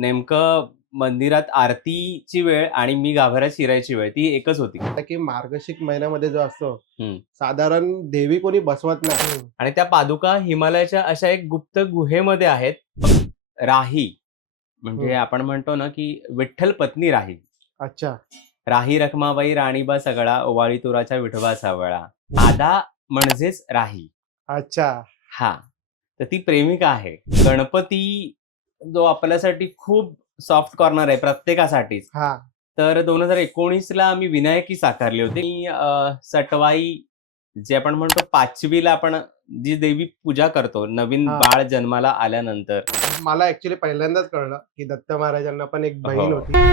नेमकं मंदिरात आरतीची वेळ आणि मी गाभाऱ्यात शिरायची वेळ ती एकच होती. की मार्गशीर्ष महिन्यामध्ये जो असतो हं. साधारण देवी कोणी बसवत नाही. आणि त्या पादुका हिमालयाच्या अशा एक गुप्त गुहेमध्ये आहेत. राही म्हणजे हम्म. आपण म्हणतो ना, की विठ्ठल पत्नी राही. अच्छा. राही रखमाबाई राणीबा सगळा, ओवाळी तुराच्या विठोबा सावळा. राधा म्हणजेच राही. अच्छा. हां. तर ती प्रेमिका आहे. गणपती जो आपल्यासाठी खूप सॉफ्ट कॉर्नर आहे प्रत्येकासाठीच. हा. तर 2019ला आम्ही विनायकी साकारली होती. आणि सटवाई जे आपण म्हणतो 5वीला आपण जी देवी पूजा करतो, नवीन हा. बाळ जन्माला आल्यानंतर. मला ऍक्च्युली पहिल्यांदाच कळलं की दत्त महाराजांना पण एक बहीण हो. होती.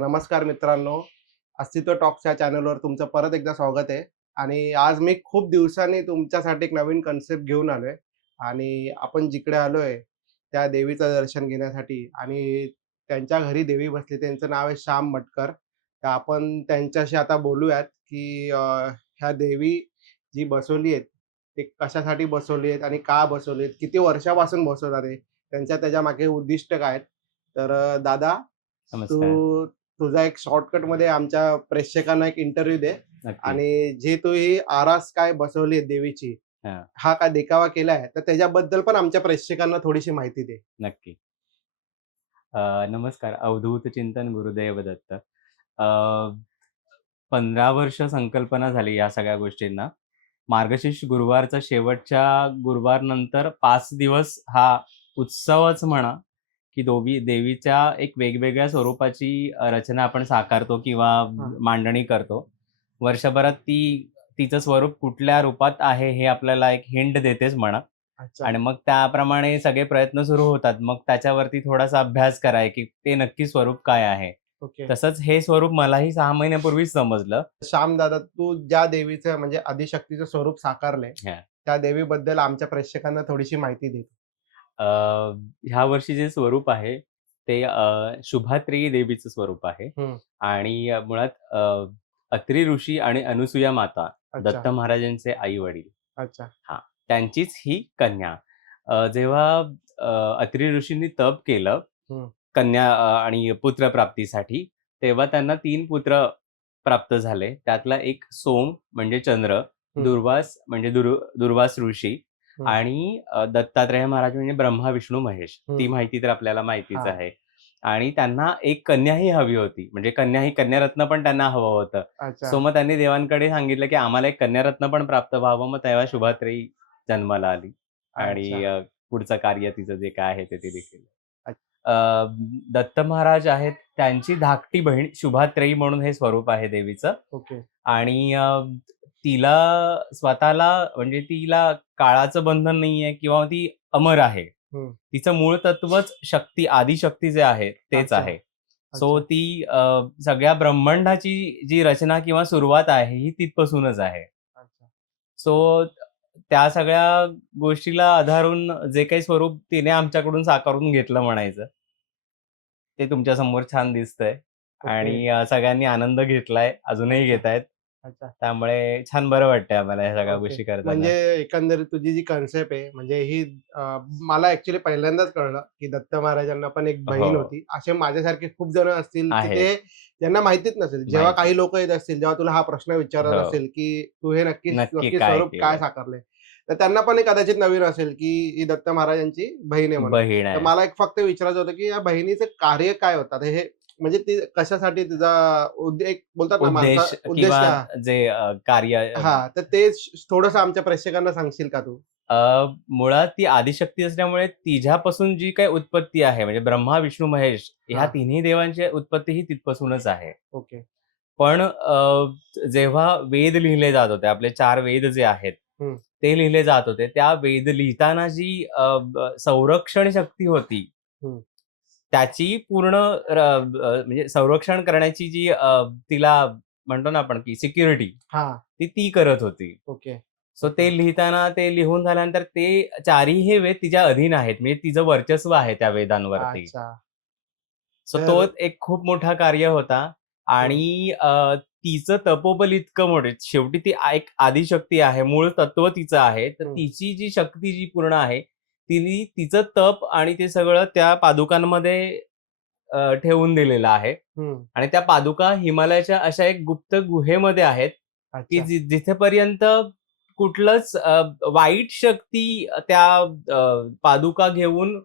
नमस्कार मित्रांनो, अस्तित्व टॉक्स या चॅनलवर तुमचं परत एकदा स्वागत आहे. आणि आज मी खूप दिवसांनी तुमच्यासाठी एक नवीन कन्सेप्ट घेऊन आलोय. आणि आपण जिकडे आलोय त्या देवीचं दर्शन घेण्यासाठी. आणि त्यांच्या घरी देवी बसली, त्यांचं नाव आहे श्याम मटकर. तर आपण त्यांच्याशी आता बोलूयात की ह्या देवी जी बसवली आहेत ते कशासाठी बसवली आहेत आणि का बसवली आहेत, किती वर्षापासून बसवतात आहे, त्याच्या मागे उद्दिष्ट काय आहेत. तर दादा, नमस्कार. तू तुझा एक शॉर्टकटमध्ये आमच्या प्रेक्षकांना एक इंटरव्ह्यू दे. नक्की. आणि जे तू ही आरास काय बसवली आहे देवीची, हां, हा काय देखावा केलाय, तर त्याच्याबद्दल पण आमच्या प्रेक्षकांना थोडीशी माहिती दे. नक्की. नमस्कार. अवधूत चिंतन गुरुदेव दत्त. 15 वर्ष संकल्पना झाली या सगळ्या गोष्टींना. मार्गशीर्ष गुरुवारचा शेवटच्या गुरुवारनंतर 5 दिवस हा उत्सवच म्हणा की देवीच्या एक वेगवेगळ्या स्वरूपाची रचना आपण साकारतो किंवा मांडणी करतो. वर्षभरात तिचं स्वरूप कुठल्या रूपात आहे हे आपल्याला एक हिंट देतेच म्हणा. अच्छा. आणि मग त्याप्रमाणे सगळे प्रयत्न सुरू होतात. मग त्याच्यावरती थोडासा अभ्यास कराय की ते नक्की स्वरूप काय आहे. ओके. तसंच हे स्वरूप मलाही 6 महिन्यापूर्वीच समजलं. श्याम दादा, तू ज्या देवीचं म्हणजे आदिशक्तीचं स्वरूप साकारलंय, हां. त्या देवीबद्दल आमच्या प्रेक्षकांना थोडीशी माहिती दे. अ, ह्या वर्षी जे स्वरूप आहे ते शुभात्रेयी देवीचं स्वरूप आहे. हं. आणि मुळात अत्री ऋषी आणि अनुसूया माता, अच्छा. दत्त महाराजांचे आई-वडील, अच्छा. हां, त्यांचीच ही कन्या. जेव्हा अत्री ऋषींनी तप केलं हं. कन्या आणि पुत्रप्राप्तीसाठी, तेव्हा त्यांना 3 पुत्र प्राप्त झाले. त्यातला एक सोम म्हणजे चंद्र, हं. दुर्वास म्हणजे दुर्वास ऋषी हं. आणि दत्तात्रेय महाराज म्हणजे ब्रह्मा, विष्णू, महेश. ती हं. माहिती तर आपल्याला माहितीच हां. आहे. आणि त्यांना एक कन्याही हवी होती. म्हणजे कन्यारत्न पण त्यांना हवं होतं. अच्छा. सो मग त्यांनी देवांकडे सांगितलं, की आम्हाला एक कन्यारत्न पण प्राप्त व्हावं. मग तेव्हा शुभात्रेयी जन्माला आली आणि अच्छा. पुढचं कार्य तिचं जे काय आहे ते तिने केलं. अच्छा. दत्त महाराज आहेत, त्यांची धाकटी बहीण शुभात्रेयी म्हणून हे स्वरूप आहे देवीचं. ओके. आणि तिला स्वतःला म्हणजे तिला काळाचं बंधन नाहीये किंवा ती अमर आहे. हं. तिचं मूळ तत्वच शक्ती, आदिशक्ती जे आहे तेच अच्छा. आहे. सो अच्छा. ती सगळ्या ब्रह्मांडाची जी रचना किंवा सुरुवात आहे ही तिथपासूनच आहे. अच्छा. सो त्या सगळ्या गोष्टीला आधारून जे काही स्वरूप तिने आमच्याकडून साकारून घेतलं म्हणायचं, ते तुमच्या समोर छान दिसतंय. ओके. आणि सगळ्यांनी आनंद घेतलाय, अजूनही अच्छा. घेतायत. अच्छा. त्यामुळे छान बरं वाटतंय आम्हाला ह्या सगळ्या ओके. गोष्टी करताना. म्हणजे एकंदरीत तुझी जी कन्सेप्ट आहे, म्हणजे ही मला ॲक्चुअली पहिल्यांदाच कळलं, की दत्त महाराजांना पण एक बहीण हो, होती. असे माझ्यासारखे खूप जण असतील, की आहेत. ते ज्यांना माहितीच नसेल. जेव्हा माहिती. काही लोकं येत असतील, जेव्हा तुला हा प्रश्न विचारत हो. असेल, की तू हे नक्की नक्की काय स्वरूप काय केलंय? साकारलंय? तर त्यांना पण हे कदाचित नवीन असेल, की ही दत्त महाराजांची बहीण आहे म्हणून. बहीण तर आहे. मला एक फक्त विचारायचं होतं, की या बहिणीचं कार्य काय होतं? आता हे म्हणजे ती कशासाठी तिचा एक बोलतात ना उद्देश उद्देश किंवा काय? जे कार्य हां, तर ते थोडंसं आमच्या प्रेक्षकांना सांगशील का तू? मुळात ती आदिशक्ती असल्यामुळे तिच्यापासून जी काही उत्पत्ती आहे म्हणजे ब्रह्मा, विष्णू, महेश ह्या हां. तिन्ही देवांची उत्पत्ती ही तिथपासूनच आहे. ओके. पण जेव्हा वेद लिहिले जात होते, आपले 4 वेद जे आहेत, हं. ते लिहिले जात होते. त्या वेद लिहिताना जी संरक्षण शक्ती होती, हं. त्याची पूर्ण म्हणजे संरक्षण करण्याची जी तिला म्हणतो ना आपण की सिक्युरिटी हां. ती करत होती. ओके. सो ते ओके. लिहिताना ते लिहून झाल्यानंतर ते 4ही हे वेद तिच्या अधीन आहेत. म्हणजे तिचं वर्चस्व आहे त्या वेदांवरती. अच्छा. सो तो तर एक खूप मोठा कार्य होता. हं. आणि तिचं तपोबल इतकं मोठं शेवटी ती एक आदिशक्ती आहे. मूळ तत्व तिचं आहे. तर हं. तिची जी शक्ती जी पूर्ण आहे, तिने तिचं तप आणि ते सगळं त्या पादुकांमध्ये ठेवून दिलेलं आहे. हं. आणि त्या पादुका हिमालयाच्या अशा एक गुप्त गुहेमध्ये आहेत, की अच्छा. जिथेपर्यंत कुठलंच वाईट शक्ती त्या पादुका घेऊन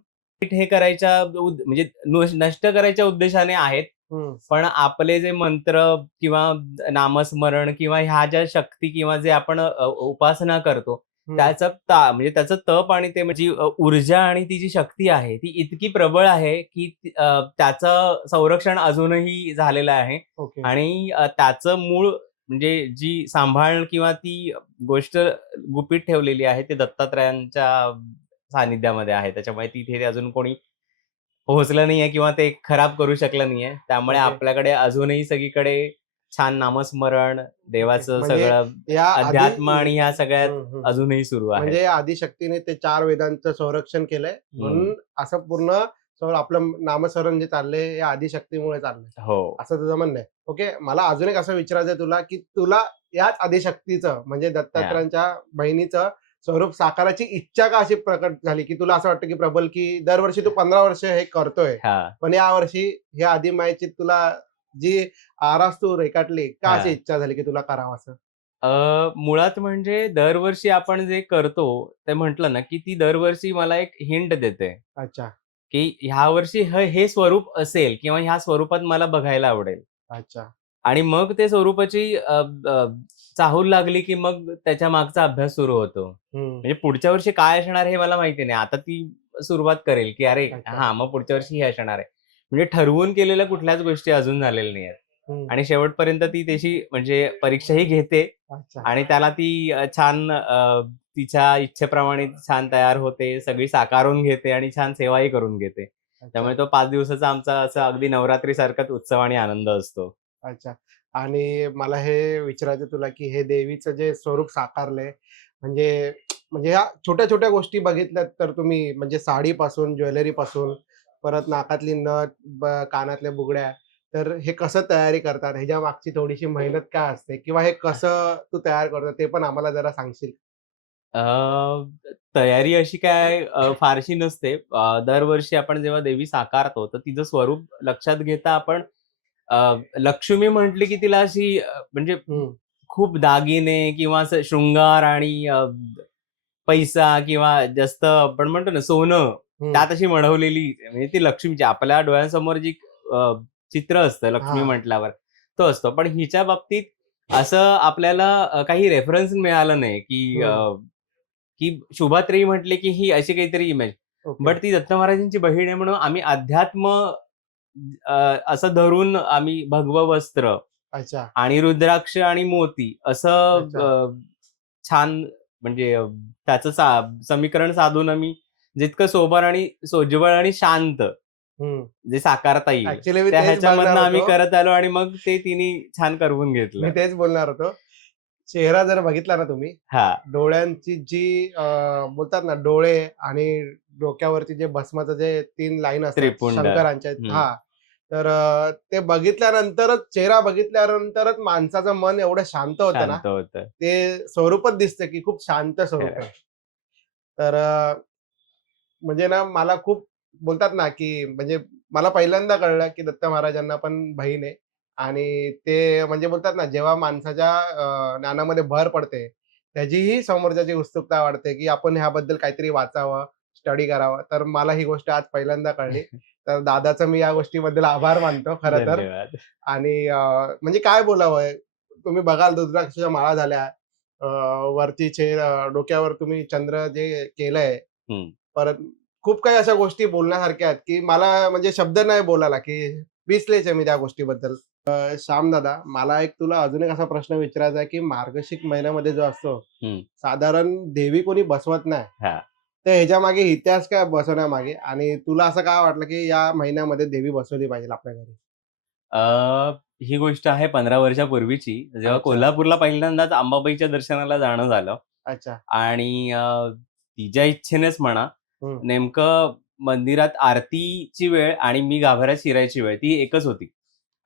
हे करायच्या म्हणजे नष्ट करायच्या उद्देशाने आहेत. हं. पण आपले जे मंत्र किंवा नामस्मरण किंवा ह्या ज्या शक्ती किंवा जे आपण उपासना करतो, हं. त्याचं म्हणजे त्याचं तप आणि ते म्हणजे ऊर्जा आणि ती जी शक्ती आहे, ती इतकी प्रबळ आहे, की त्याचं संरक्षण अजूनही झालेलं आहे. ओके. आणि त्याचं मूळ म्हणजे जी सांभाळ किंवा ती गोष्ट गुपित ठेवलेली आहे, ते दत्तात्रयांच्या सानिध्यामध्ये आहे. त्याच्यामुळे तिथे ते अजून कोणी पोहोचलं नाहीये किंवा ते खराब करू शकलं नाहीये. त्यामुळे ओके. आपल्याकडे अजूनही सगळीकडे छान नामस्मरण, ओके. देवाचं म्हणजे सगळं या आधी अध्यात्म आणि ह्या सगळ्यात हं, हं. अजूनही सुरू आहेत. म्हणजे आदिशक्तीने ते 4 वेदांचं संरक्षण केलंय. हं. म्हणून असं पूर्ण आपलं नामस्मरण जे चाललंय, हे आदिशक्तीमुळे चाललंय. हो. असं तुझं म्हणणं आहे. ओके. मला अजून एक असं विचारायचंय तुला, की तुला याच आदिशक्तीचं म्हणजे हां. दत्तात्रयांच्या बहिणीचं स्वरूप साकाराची इच्छा का अशी प्रकट झाली, की तुला असं वाटतं, की प्रबल, की दरवर्षी तू 15 वर्ष हे करतोय. हां. पण यावर्षी ह्या आदिमायेची तुला जी आरास तू रेखाटली, का अशी हां. इच्छा झाली, की तुला करावं असं? मुळात म्हणजे दरवर्षी आपण जे करतो, ते म्हटलं ना, की ती दरवर्षी मला एक हिंट देते, अच्छा. की ह्या वर्षी हे स्वरूप असेल किंवा ह्या स्वरूपात मला बघायला आवडेल. अच्छा. आणि मग ते स्वरूपाची चाहूल लागली, की मग त्याच्या मागचा अभ्यास सुरू होतो. हं. म्हणजे पुढच्या वर्षी काय असणार हे मला माहिती नाही. आता ती सुरुवात करेल, की अरे अच्छा. हां, मग पुढच्या वर्षी हे असणार आहे. म्हणजे ठरवून केलेल्या कुठल्याच गोष्टी अजून झालेल्या नाहीयेत. आणि शेवटपर्यंत ती त्याची म्हणजे परीक्षाही घेते अच्छा. आणि त्याला ती छान तिच्या इच्छेप्रमाणे छान तयार होते, सगळी साकारून घेते आणि छान सेवाही करून घेते. त्यामुळे तो 5 दिवसाचा आमचा असं अगदी नवरात्रीसारखाच उत्सव आणि आनंद असतो. अच्छा. आणि मला हे विचारायचं तुला, की हे देवीचं जे स्वरूप साकारलंय, म्हणजे म्हणजे ह्या छोट्या-छोट्या गोष्टी बघितल्यात तर तुम्ही म्हणजे साडीपासून, ज्वेलरीपासून, परत नाकातली नथ, कानातल्या बुगड्या, तर हे कसं तयारी करतात? ह्याच्या मागची थोडीशी मेहनत काय असते? किंवा हे कसं तू तयार करतो ते पण आम्हाला जरा सांगशील? अ, तयारी अशी काय फारशी नसते. दरवर्षी आपण जेव्हा देवी साकारतो, तर तिचं स्वरूप लक्षात घेता आपण लक्ष्मी म्हटली की तिला अशी म्हणजे हं. खूप दागिने किंवा असं शृंगार आणि पैसा किंवा जास्त आपण म्हणतो ना सोनं, हं. त्यात अशी मढवलेली म्हणजे ती लक्ष्मीची आपल्या डोळ्यांसमोर जी अ, चित्र असतं लक्ष्मी हां. म्हटल्यावर, तो असतो. पण हिच्या बाबतीत असं आपल्याला काही रेफरन्स मिळालं नाही, हं. की शुभात्रेयी म्हटले की ही अशी काहीतरी इमेज. ओके. बट ती दत्त महाराजांची बहीण आहे म्हणून आम्ही अध्यात्म असं धरून आम्ही भगवं वस्त्र अच्छा. आणि रुद्राक्ष आणि मोती असं अच्छा. छान म्हणजे त्याचं समीकरण साधून आम्ही जितकं सोबर आणि सोज्वळ आणि शांत हं. जे साकारता येईल, ॲक्चुअली मी त्या तेच ह्याच्यामधनं बघणार आम्ही होतो. करत आलो आणि मग ते तिने छान करवून मी घेतलं. तेच बोलणार होतो. चेहरा जर बघितला ना तुम्ही, हां, डोळ्यांची जी बोलतात ना डोळे आणि डोक्यावरती जे भस्माचं जे 3 लाईन असतात त्रिपुंड. शंकरांच्या हं, हां. तर ते बघितल्यानंतरच चेहरा बघितल्यानंतरच माणसाचं मन एवढं शांत होतं ना, शांत होतं. ते स्वरूपच दिसतं की खूप शांत स्वरूप खरं. आहे. तर म्हणजे ना मला खूप बोलतात ना, की म्हणजे मला पहिल्यांदा कळलं, की दत्त महाराजांना पण बहीण आहे आणि ते म्हणजे बोलतात ना, जेव्हा माणसाच्या ज्ञानामध्ये भर पडते, त्याचीही समोरच्याची उत्सुकता वाढते, की आपण ह्याबद्दल काहीतरी वाचावं, स्टडी करावं. तर मला ही गोष्ट आज पहिल्यांदा कळली. तर दादाचं मी या गोष्टीबद्दल आभार मानतो खरं तर. धन्यवाद. आणि म्हणजे काय बोलावं? तुम्ही बघाल रुद्राक्षाच्या माळा झाल्या, अ, वरती डोक्यावर तुम्ही चंद्र जे केलंय, हं. परत खूप काही अशा गोष्टी बोलण्यासारख्या आहेत, की मला म्हणजे शब्द नाही बोलायला, की पिसलेच आहे मी त्या गोष्टीबद्दल. श्याम दादा, मला एक तुला अजून एक असा प्रश्न विचारायचा आहे, की मार्गशीर्ष महिन्यामध्ये जो असतो, हं. साधारण देवी कोणी बसवत नाही. हां. तर ह्याच्यामागे इतिहास काय बसवण्यामागे आणि तुला असं काय वाटलं, की या महिन्यामध्ये देवी बसवली पाहिजे आपल्या घरी? अ, ही गोष्ट आहे 15 वर्षापूर्वीची. जेव्हा अच्छा, कोल्हापूरला पहिल्यांदाच अंबाबाईच्या दर्शनाला जाणं झालं अच्छा. आणि तिच्या इच्छेनेच म्हणा, हं. नेमकं मंदिरात आरतीची वेळ आणि मी गाभाऱ्यात शिरायची वेळ ती एकच होती.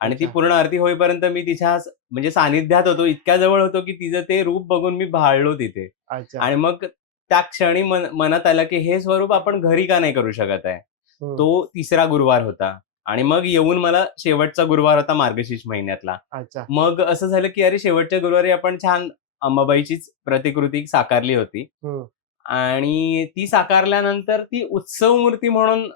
आणि ती अच्छा, पूर्ण आरती होईपर्यंत मी तिच्या म्हणजे सानिध्यात होतो. इतक्या जवळ होतो, की तिचं ते रूप बघून मी भाळलो तिथे. अच्छा. आणि मग त्या क्षणी मनात आलं, की हे स्वरूप आपण घरी का नाही करू शकत आहे? हं. तो तिसरा गुरुवार होता. आणि मग येऊन मला शेवटचा गुरुवार होता मार्गशीर्ष महिन्यातला. अच्छा. मग असं झालं, की अरे शेवटच्या गुरुवारी आपण छान अंबाबाईचीच प्रतिकृती साकारली होती. हं. आणि ती साकारल्यानंतर ती उत्सव मूर्ती म्हणून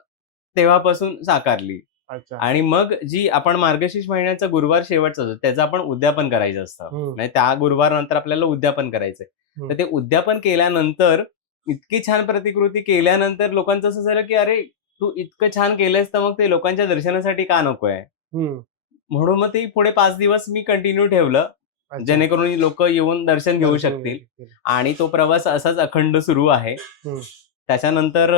तेव्हापासून साकारली. अच्छा. आणि मग जी आपण मार्गशीर्ष महिन्याचा गुरुवार शेवटचा असतो, त्याचं आपण उद्यापन करायचं असतं. हं, म्हणजे त्या गुरुवारनंतर आपल्याला उद्यापन करायचंय. हं. तर ते उद्यापन केल्यानंतर इतकी छान प्रतिकृती केल्यानंतर लोकांचं असं झालं, की "अरे, तू इतकं छान केलंयस, तर मग ते लोकांच्या दर्शनासाठी का नकोय?" हं. म्हणून मग ते पुढे 5 दिवस मी कंटिन्यू ठेवलं. अच्छा. जेणेकरून लोकं येऊन दर्शन घेऊ दर्शन शकतील. घेतलं. आणि तो प्रवास असाच अखंड सुरू आहे. हं. त्याच्यानंतर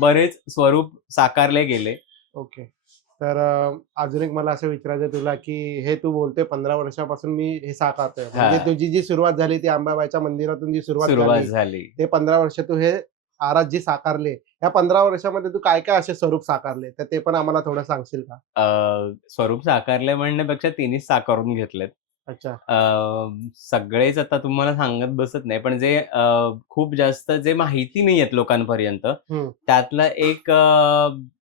बरेच स्वरूप साकारले गेले. ओके. तर अजून एक मला असं विचारायचं आहे तुला, की हे तू बोलतोय 15 वर्षापासून मी हे साकारतोय. म्हणजे हां, तुझी जी सुरुवात झाली ती अंबाबाईच्या मंदिरातून जी सुरुवात सुरुवात झाली, झाली. ते 15 वर्ष तू हे आराध्य साकारले. या 15 वर्षामध्ये तू काय-काय असे स्वरूप साकारले? तर ते पण आम्हाला थोडं सांगशील का? स्वरूप साकारले म्हणण्यापेक्षा तिन्हीच साकारून घेतलेत. अच्छा. अ, सगळेच आता तुम्हाला सांगत बसत नाही, पण जे खूप जास्त जे माहिती नाहीयेत लोकांपर्यंत, हं, त्यातलं एक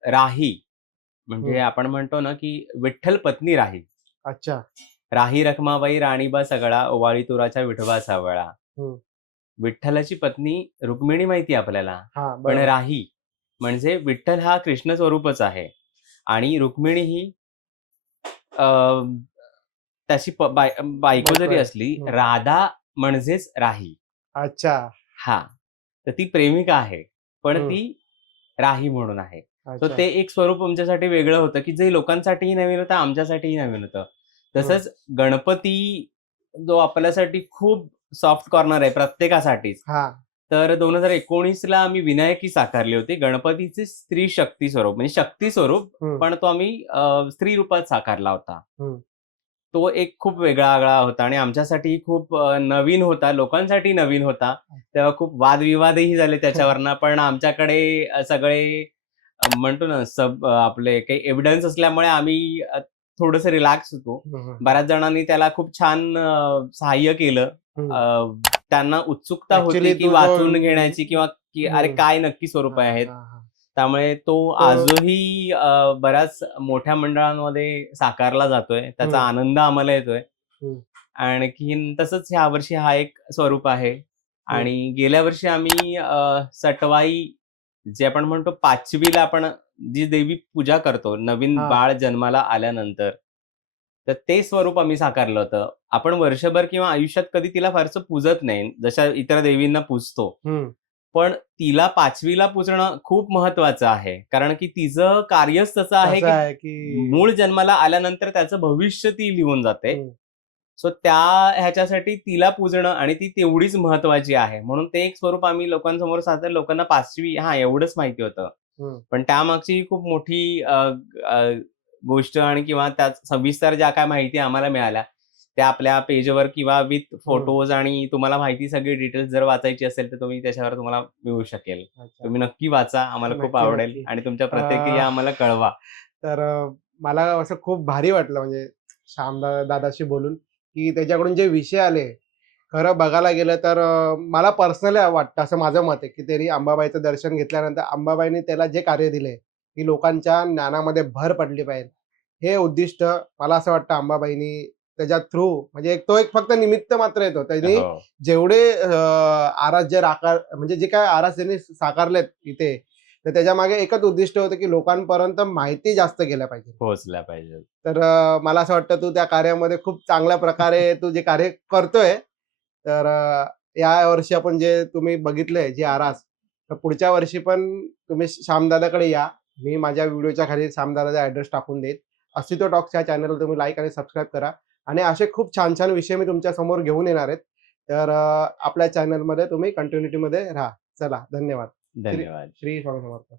राही म्हणजे हं. आपण म्हणतो ना, की विठ्ठल पत्नी राही. अच्छा. राही रखमाबाई राणीबा सगळा, ओवाळी तुराच्या विठोबा सावळा. हं. विठ्ठलाची पत्नी रुक्मिणी माहिती आहे आपल्याला. हां, पण बरोबर. राही म्हणजे विठ्ठल हा कृष्ण स्वरूपच आहे आणि रुक्मिणी ही अ, त्याची बायको बायको जरी आहे. असली, हं. राधा म्हणजेच राही. अच्छा. हां. तर ती प्रेमिका आहे. पण हं. ती राही म्हणून आहे. सो अच्छा. ते एक स्वरूप आमच्यासाठी वेगळं होतं, की जे लोकांसाठीही नवीन होतं, आमच्यासाठीही नवीन होतं. हं. तसंच गणपती जो आपल्यासाठी खूप सॉफ्ट कॉर्नर आहे प्रत्येकासाठीच. हां. तर 2019ला आम्ही विनायकी साकारली होती. गणपतीचे स्त्री शक्ती स्वरूप म्हणजे शक्ती स्वरूप, हं, पण तो आम्ही स्त्री रूपात साकारला होता. हं. तो एक खूप वेगळा-आगळा होता आणि आमच्यासाठी खूप नवीन होता, लोकांसाठी नवीन होता. तेव्हा खूप वादविवादही झाले त्याच्यावरनं. पण आमच्याकडे सगळे म्हणतो ना आपले काही एव्हिडन्स असल्यामुळे आम्ही थोडंसं रिलॅक्स होतो. हं, हं, हं. बऱ्याच जणांनी त्याला खूप छान सहाय्य केलं. हं. अ, त्यांना उत्सुकता होती, ॲक्चुअली की तू जो वाचून घेण्याची किंवा की अरे हं. काय नक्की स्वरूप हां, आहेत. हां, हां. त्यामुळे तो तो आजही बऱ्याच मोठ्या मंडळांमध्ये साकारला जातोय. त्याचा हं, आनंद आम्हाला येतोय. हं, आणखीन तसंच यावर्षी हा एक स्वरूप आहे हं. आणि गेल्या वर्षी आम्ही सटवाई जे आपण म्हणतो 5वीला आपण जी देवी पूजा करतो, नवीन हां. बाळ जन्माला आल्यानंतर, तर ते स्वरूप आम्ही साकारलं होतं. आपण वर्षभर किंवा आयुष्यात कधी तिला फारसं पूजत नाही, जशा इतर देवींना पूजतो. हं. पण तिला 5वीला पूजणं खूप महत्वाचं आहे. कारण की तिचं कार्यच तसं आहे, कसं की आहे, की मूळ जन्माला आल्यानंतर त्याचं भविष्य ती लिहून जाते. हं, सो त्या ह्याच्यासाठी तिला पूजणं आणि ती तेवढीच महत्वाची आहे. म्हणून ते एक स्वरूप आम्ही लोकांसमोर सादर लोकांना 5वी एवढंच माहिती होतं. हं, पण त्यामागची खूप मोठी अ, गोष्ट आणि किंवा त्यात सविस्तर ज्या काही माहिती आम्हाला मिळाल्या, त्या आपल्या पेजवर किंवा विथ हं. फोटोज आणि तुम्हाला माहिती सगळी डिटेल्स जर वाचायची असेल, तर त्याच्यावर तुम्हाला मिळू शकेल. अच्छा. तुम्ही नक्की वाचा. आम्हाला खूप नक्की, आवडेल नक्की. आणि तुमच्या अ, प्रतिक्रिया आम्हाला कळवा. तर मला असं खूप भारी वाटलं म्हणजे दादाशी बोलून, की त्याच्याकडून जे विषय आले, खरं बघायला गेलं तर मला पर्सनली वाटतं असं माझं मत आहे, की त्यांनी अंबाबाईचं दर्शन घेतल्यानंतर अंबाबाईने त्याला जे कार्य दिले, की लोकांच्या ज्ञानामध्ये भर पडली पाहिजे. हे उद्दिष्ट मला असं वाटतं अंबाबाईनी त्याच्या थ्रू म्हणजे तो एक फक्त निमित्त मात्र आहे तो. त्यांनी हो. जेवढे आरास जे म्हणजे जे काही आरास त्यांनी साकारलेत इथे, तर त्याच्यामागे एकच उद्दिष्ट होतं, की लोकांपर्यंत माहिती जास्त गेल्या पाहिजे. पोहोचल्या पाहिजेत. तर मला असं वाटतं तू त्या कार्यामध्ये खूप चांगल्या प्रकारे तू जे कार्य करतोय. तर या वर्षी आपण जे तुम्ही बघितलंय जी आरास, तर पुढच्या वर्षी पण तुम्ही श्यामदादाकडे या. मी माझ्या व्हिडिओच्या खाली श्यामदादाचा ॲड्रेस टाकून देईन. अस्तित्व टॉक्स या चॅनलला तुम्ही लाईक आणि सबस्क्राईब करा आणि असे खूप छान-छान विषय मी तुमच्या समोर घेऊन येणार आहेत. तर आपल्या चॅनलमध्ये तुम्ही कंटिन्युटीमध्ये राहा. चला धन्यवाद. श्री धन्यवाद. श्री स्वामी समर्थ.